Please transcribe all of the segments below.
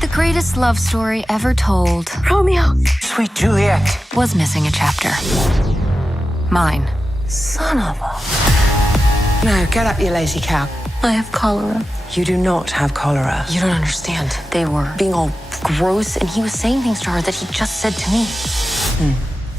The greatest love story ever told. Romeo. Sweet Juliet. Was missing a chapter. Mine. Son of a... No, get up, you lazy cow. I have cholera. You do not have cholera. You don't understand. They were being all gross, and he was saying things to her that he just said to me.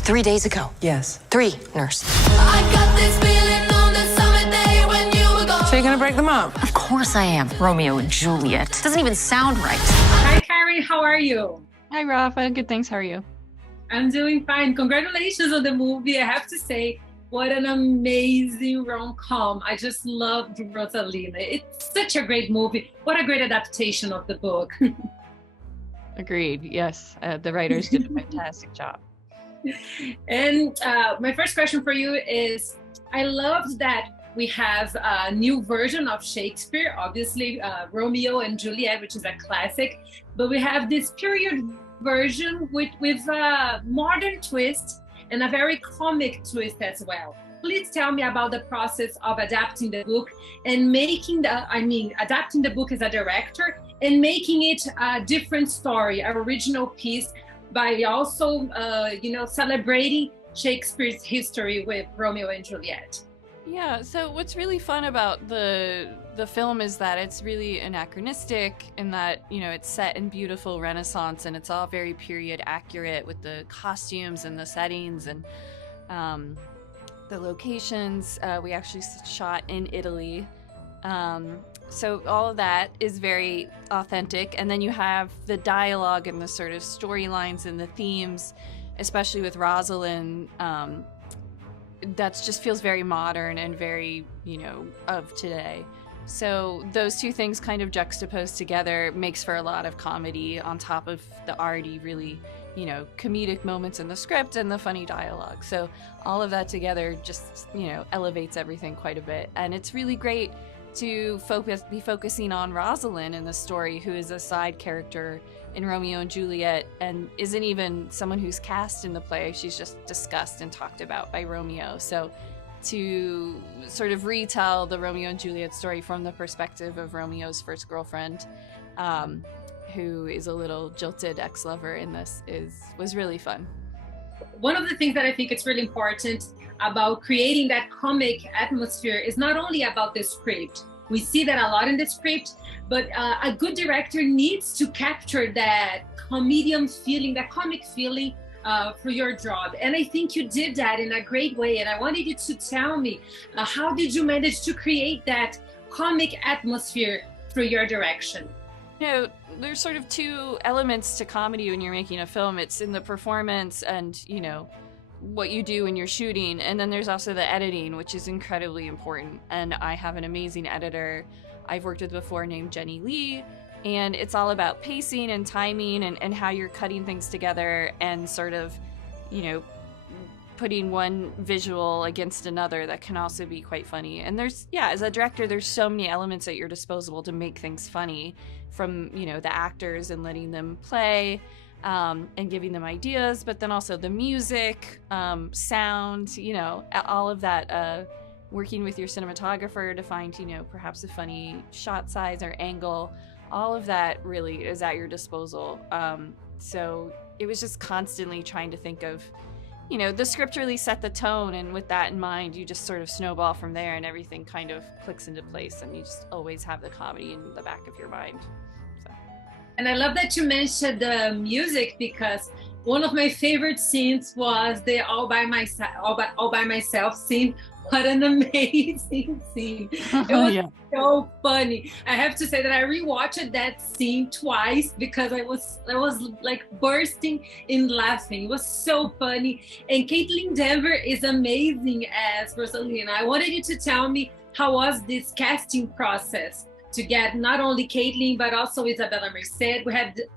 3 days ago. Yes. 3, nurse. I got this feeling on the summer day when you were gone. So you're gonna break them up? Of course I am. Romeo and Juliet. Doesn't even sound right. Hi, Karen. How are you? Hi, Rafa. Good, thanks. How are you? I'm doing fine. Congratulations on the movie. I have to say, what an amazing rom-com. I just loved Rosalina. It's such a great movie. What a great adaptation of the book. Agreed. Yes, the writers did a fantastic job. And my first question for you is, I loved that we have a new version of Shakespeare, obviously Romeo and Juliet, which is a classic, but we have this period version with a modern twist and a very comic twist as well. Please tell me about the process of adapting the book and adapting the book as a director and making it a different story, an original piece, by also, celebrating Shakespeare's history with Romeo and Juliet. Yeah, so what's really fun about the film is that it's really anachronistic in that, it's set in beautiful Renaissance and it's all very period accurate with the costumes and the settings and the locations. We actually shot in Italy. So all of that is very authentic. And then you have the dialogue and the sort of storylines and the themes, especially with Rosalind, that just feels very modern and very, of today. So those two things kind of juxtaposed together makes for a lot of comedy on top of the already really, comedic moments in the script and the funny dialogue. So all of that together just, elevates everything quite a bit. And it's really great to be focusing on Rosalind in the story, who is a side character in Romeo and Juliet and isn't even someone who's cast in the play. She's just discussed and talked about by Romeo. So to sort of retell the Romeo and Juliet story from the perspective of Romeo's first girlfriend, who is a little jilted ex-lover in this, was really fun. One of the things that I think it's really important about creating that comic atmosphere is not only about the script. We see that a lot in the script, but a good director needs to capture that comedian feeling, that comic feeling for your job. And I think you did that in a great way. And I wanted you to tell me, how did you manage to create that comic atmosphere through your direction? There's sort of two elements to comedy when you're making a film. It's in the performance and, what you do when you're shooting. And then there's also the editing, which is incredibly important. And I have an amazing editor I've worked with before named Jenny Lee. And it's all about pacing and timing and how you're cutting things together and sort of, putting one visual against another that can also be quite funny. And as a director, there's so many elements at your disposal to make things funny, from, the actors and letting them play and giving them ideas, but then also the music, sound, all of that, working with your cinematographer to find, perhaps a funny shot size or angle. All of that really is at your disposal. So it was just constantly trying to think of, the script really set the tone, and with that in mind, you just sort of snowball from there and everything kind of clicks into place, and you just always have the comedy in the back of your mind. So. And I love that you mentioned the music, because one of my favorite scenes was the all by myself scene. What an amazing scene. It was so funny. I have to say that I rewatched that scene twice because I was like bursting in laughing. It was so funny. And Caitlin Denver is amazing as Rosalina. I wanted you to tell me, how was this casting process to get not only Caitlin, but also Isabela Merced?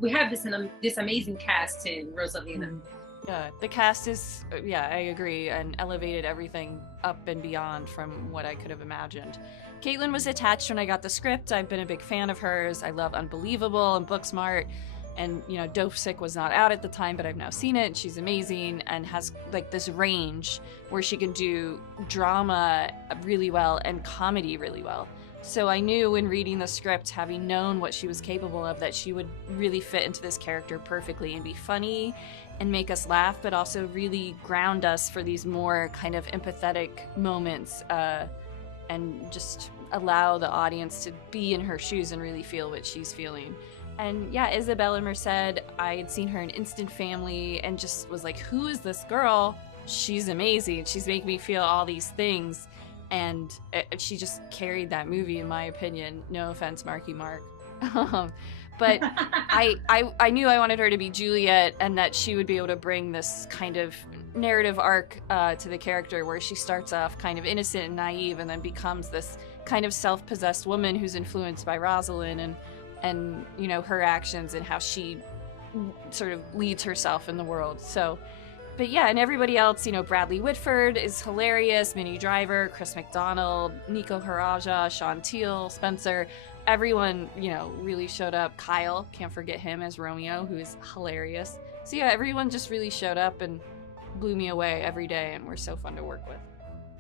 We have this amazing cast in Rosalina. Yeah, the cast is, I agree, and elevated everything up and beyond from what I could have imagined. Caitlin was attached when I got the script. I've been a big fan of hers. I love Unbelievable and Booksmart, and Dope Sick was not out at the time, but I've now seen it. She's amazing and has like this range where she can do drama really well and comedy really well. So I knew in reading the script, having known what she was capable of, that she would really fit into this character perfectly and be funny and make us laugh, but also really ground us for these more kind of empathetic moments, and just allow the audience to be in her shoes and really feel what she's feeling. And yeah, Isabela Merced, I had seen her in Instant Family and just was like, who is this girl? She's amazing. She's making me feel all these things. And she just carried that movie, in my opinion. No offense, Marky Mark. But I knew I wanted her to be Juliet, and that she would be able to bring this kind of narrative arc to the character, where she starts off kind of innocent and naive and then becomes this kind of self-possessed woman who's influenced by Rosalina and you know, her actions and how she sort of leads herself in the world. So, but yeah, and everybody else, you know, Bradley Whitford is hilarious, Minnie Driver, Chris McDonald, Nico Haraja, Sean Teal, Spencer, everyone, you know, really showed up. Kyle, can't forget him as Romeo, who is hilarious. So yeah, everyone just really showed up and blew me away every day and were so fun to work with.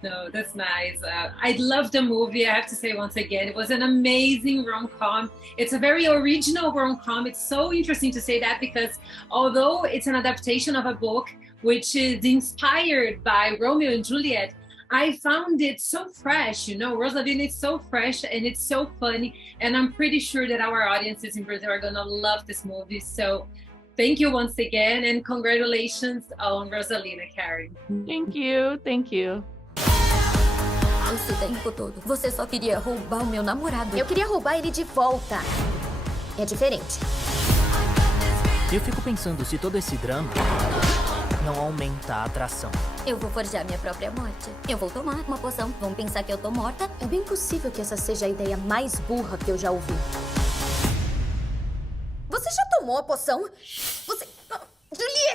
No, that's nice. I love the movie. I have to say once again, it was an amazing rom-com. It's a very original rom-com. It's so interesting to say that, because although it's an adaptation of a book which is inspired by Romeo and Juliet, I found it so fresh. You know, Rosalina is so fresh and it's so funny. And I'm pretty sure that our audiences in Brazil are gonna love this movie. So thank you once again, and congratulations on Rosalina, Karen. Thank you. Thank you. Esse tempo todo, você só queria roubar o meu namorado. Eu queria roubar ele de volta. É diferente. Eu fico pensando se todo esse drama não aumenta a atração. Eu vou forjar minha própria morte. Eu vou tomar uma poção. Vão pensar que eu tô morta. É bem possível que essa seja a ideia mais burra que eu já ouvi. Você já tomou a poção? Você... Julieta!